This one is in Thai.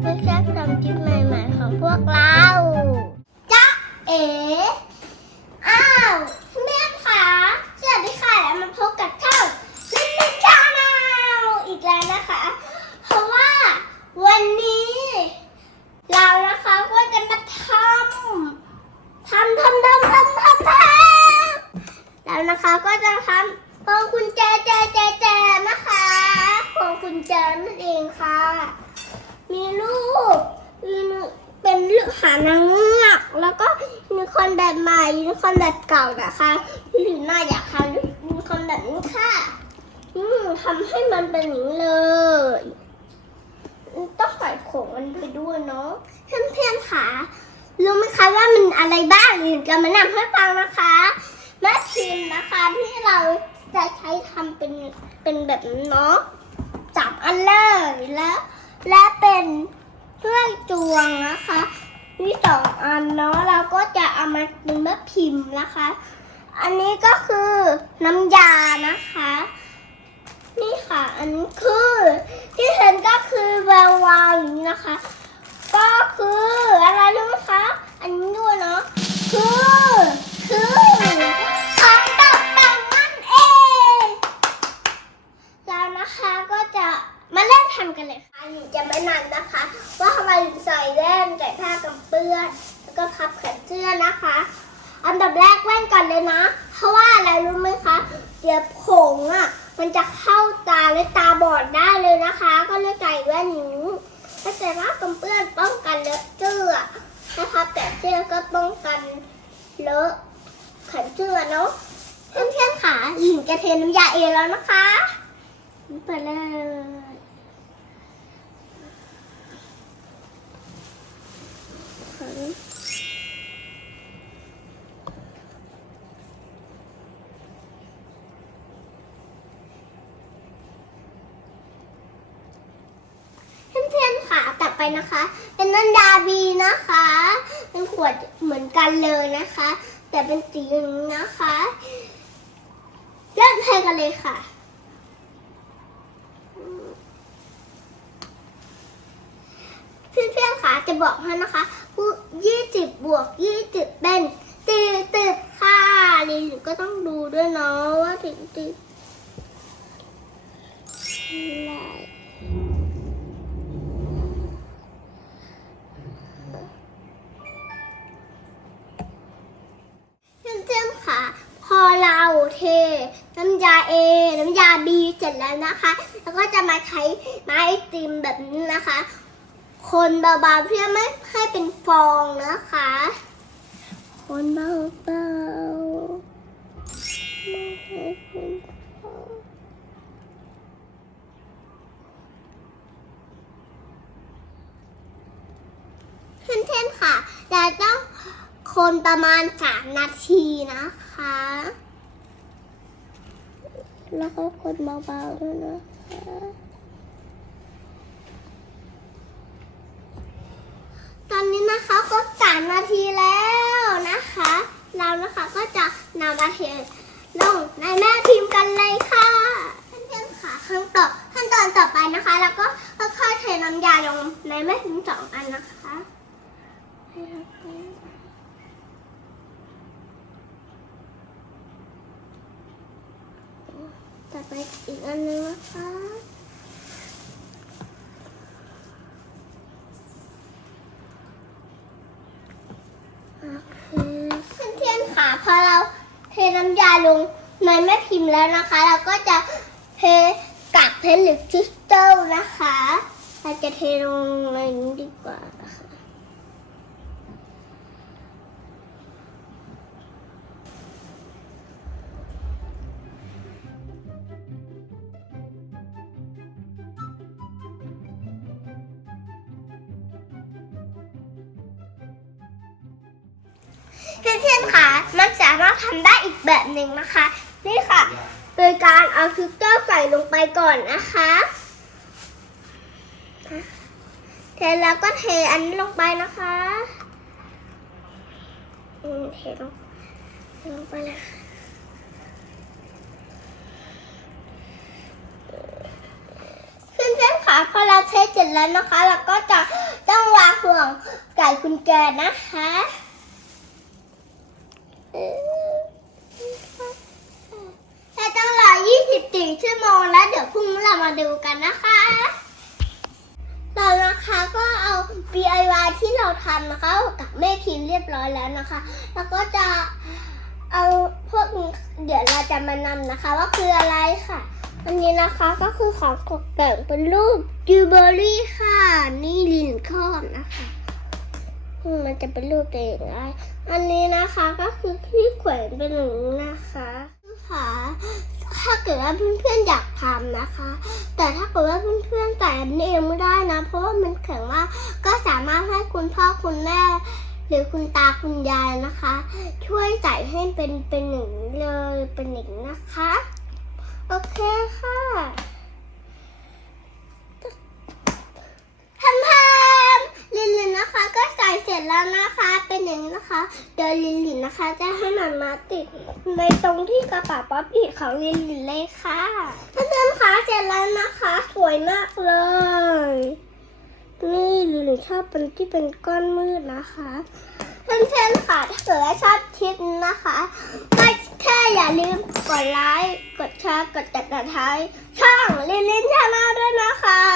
เพื่อสความคิดใหม่ๆของพวกเราจ้าเอ๋อ้าวเม่คะสวัสดีค่ะแล้วมาพบกับท่างลิลลี่ชาแนลอีกแล้วนะคะ เพราะว่าวันนี้ มีลูกเป็นลูกหานางเงือกแล้วก็ยูนิคนแบบใหม่ยูนิคนแบบเก่านะคะหลินน่าอยากทำยูนิคนแบบนี้ค่ะอืมทำให้มันเป็นอย่างนี้เลย ต้องใส่ผงมันไปด้วยเนาะเพื่อนๆค่ะรู้ไหมคะว่ามันอะไรบ้างหลินจะมานำให้ฟังนะคะแม่พิมนะคะที่เราจะใช้ทำเป็นเป็นแบบเนาะสามอันเลยแล้ว และเป็นเครื่องจวงนะคะมีสองอันเนาะเราก็จะเอามาเป็นแม่พิมพ์นะคะ อันนี้ก็คือน้ำยานะคะ นี่ค่ะอันนี้คือที่เห็นก็คือแวววาวอย่างนี้นะคะ ก็คือ ใส่แว่นใส่ผ้ากันเปื้อน แล้วก็พับแขนเสื้อนะคะ อันดับแรกแว่นก่อนเลยนะ เพราะว่าอะไรรู้ไหมคะ เดี๋ยวผงอะ มันจะเข้าตาและตาบอดได้เลยนะคะ ก็เลยใส่แว่นนี้ถ้าใส่ผ้ากันเปื้อนป้องกันเลอะเสื้อนะคะแต่เสื้อก็ป้องกันเลอะแขนเสื้อเนาะเพื่อนๆค่ะหญิงจะเทน้ำยาเองแล้วนะคะไปเลย เพื่อนๆค่ะต่อไปนะคะ เป็นน้ำยาบีนะคะ เป็นขวดเหมือนกันเลยนะคะ แต่เป็นสีอย่างนี้นะคะ เริ่มเทกันเลยค่ะเพื่อนๆค่ะจะบอกให้นะคะ ยี่สิบบวกยี่สิบเป็นสี่สิบค่ะลิลก็ต้องดูด้วยเนาะว่าถึงสิบอะไรเพื่อนๆค่ะ พอเราเท น้ำยา A น้ำยา B เสร็จแล้วนะคะ แล้วก็จะมาใช้ไม้ติมแบบนี้นะคะ คนเบาๆเพื่อไม่ให้เป็นฟองนะคะ คนเบาๆไม่ให้เป็นฟองเพื่อนๆค่ะเราต้องคนประมาณสามนาทีนะคะ แล้วก็คนเบาๆด้วยนะคะ ตอนนี้นะคะก็สามนาทีแล้วนะคะ เรานะคะก็จะนำมาเทลงในแม่พิมพ์กันเลยค่ะเพื่อนๆค่ะขั้นต่อขั้นตอนต่อไปนะคะ แล้วก็ค่อยๆเทน้ำยาลงในแม่พิมพ์สองอันนะคะต่อไปอีกอันนึงนะคะ โอเคเพื่อนๆค่ะพอเรา เทน้ำยาลงในแม่พิมพ์แล้วนะคะ เราก็จะเทกากเพชรหรือคริสตัลนะคะ เราจะเทลงในนี้ดีกว่า เพื่อนๆค่ะมันสามารถทำได้อีกแบบหนึ่งนะคะ นี่ค่ะ โดยการเอาคริสตัลใส่ลงไปก่อนนะคะเทแล้วก็เทอันนี้ลงไปนะคะอืมเทลงเทลงไปเลยค่ะเพื่อนๆค่ะพอเราเทเสร็จแล้วนะคะ เราก็จะต้องวางห่วงไก่กุญแจนะคะเราต้องรอ 24ชั่วโมงแล้วเดี๋ยวพรุ่งนี้เรามาดูกันนะคะ เรานะคะก็เอา DIY ที่เราทำนะคะกับแม่พิมพ์เรียบร้อยแล้วนะคะ แล้วก็จะเอาพวกเดี๋ยวเราจะมานำนะคะ ว่าคืออะไรค่ะอันนี้นะคะก็คือของตกแต่งเป็นรูปดิวเบอรี่ค่ะ นี่ลินคอนนะคะมันจะเป็นรูปตัวเองได้อันนี้นะคะก็คือที่แขวนเป็นอย่งนี้นะคะค่ะ ถ้าเกิดว่าเพื่อนๆอยากทำนะคะ แต่ถ้าเกิดว่าเพื่อนๆแต่เองไม่ได้นะ เพราะว่ามันแข็งมากก็สามารถให้คุณพ่อคุณแม่ หรือคุณตาคุณยายนะคะ ช่วยใส่ให้เป็นเป็นหนึ่งเลยเป็นหนึ่งนะคะ โอเคค่ะทำทำลินลินนะคะ ก็ใส่เสร็จแล้วนะคะ เป็นอย่างนี้นะคะ เดี๋ยวลินลินนะคะ จะให้มันมาติดในตรงที่กระเป๋าป๊อปปี้ของลินลินเลยค่ะเพื่อนๆคะเสร็จแล้วนะคะ สวยมากเลย นี่ลินลินชอบเป็นที่เป็นก้อนมืดนะคะเพื่อนๆค่ะถ้าเกิดว่าชอบคลิปนี้นะคะก็แค่อย่าลืมกดไลค์กดแชร์กดติดตามช่องลินลินชาแนลด้วยนะคะ